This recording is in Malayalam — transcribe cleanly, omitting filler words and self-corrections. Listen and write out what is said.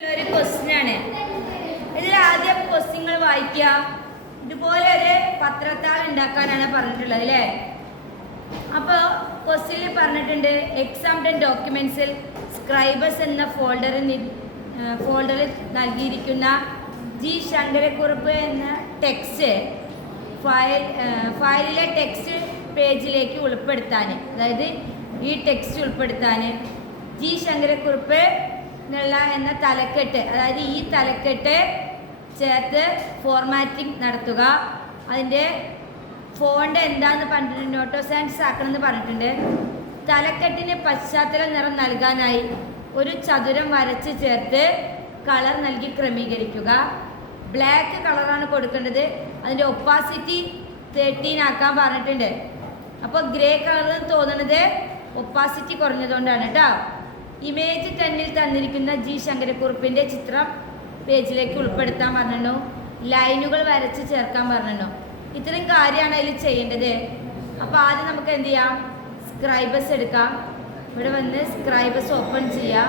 ഒരു ക്വസ്റ്റ്യൻ ആണ്. ഇതിൽ ആദ്യം ക്വസ്റ്റ്യങ്ങൾ വായിക്കുക. ഇതുപോലെ ഒരു പത്രത്താൾ ഉണ്ടാക്കാനാണ് പറഞ്ഞിട്ടുള്ളത് അല്ലേ. അപ്പോൾ ക്വസ്റ്റ്യനിൽ പറഞ്ഞിട്ടുണ്ട് എക്സാംപ്റ്റഡ് ഡോക്യുമെന്റ്സിൽ സ്ക്രൈബസ് എന്ന ഫോൾഡറിൽ നൽകിയിരിക്കുന്ന ജി ശങ്കരക്കുറുപ്പ് എന്ന ടെക്സ്റ്റ് ഫയലിലെ ടെക്സ്റ്റ് പേജിലേക്ക് ഉൾപ്പെടുത്താൻ, അതായത് ഈ ടെക്സ്റ്റ് ഉൾപ്പെടുത്താൻ ജി ശങ്കരക്കുറുപ്പ് എന്ന തലക്കെട്ട്, അതായത് ഈ തലക്കെട്ട് ചേർത്ത് ഫോർമാറ്റിംഗ് നടത്തുക. അതിൻ്റെ ഫോണ്ട് എന്താണെന്ന് പറഞ്ഞിട്ടുണ്ട്, നോട്ടോ സാൻസ് ആക്കണമെന്ന് പറഞ്ഞിട്ടുണ്ട്. തലക്കെട്ടിന് പശ്ചാത്തല നിറം നൽകാനായി ഒരു ചതുരം വരച്ച് ചേർത്ത് കളർ നൽകി ക്രമീകരിക്കുക. ബ്ലാക്ക് കളറാണ് കൊടുക്കേണ്ടത്. അതിൻ്റെ ഒപ്പാസിറ്റി 13 ആക്കാൻ പറഞ്ഞിട്ടുണ്ട്. അപ്പോൾ ഗ്രേ കളർ തോന്നുന്നത് ഒപ്പാസിറ്റി കുറഞ്ഞതുകൊണ്ടാണ് കേട്ടോ. ഇമേജ് 10 തന്നിരിക്കുന്ന ജി ശങ്കരക്കുറുപ്പിൻ്റെ ചിത്രം പേജിലേക്ക് ഉൾപ്പെടുത്താൻ പറഞ്ഞു. ലൈനുകൾ വരച്ച് ചേർക്കാൻ പറഞ്ഞു. ഇത്രയും കാര്യമാണ് അതിൽ ചെയ്യേണ്ടത്. അപ്പോൾ ആദ്യം നമുക്ക് എന്ത് ചെയ്യാം, സ്ക്രൈബസ് എടുക്കാം. ഇവിടെ വന്ന് സ്ക്രൈബസ് ഓപ്പൺ ചെയ്യാം.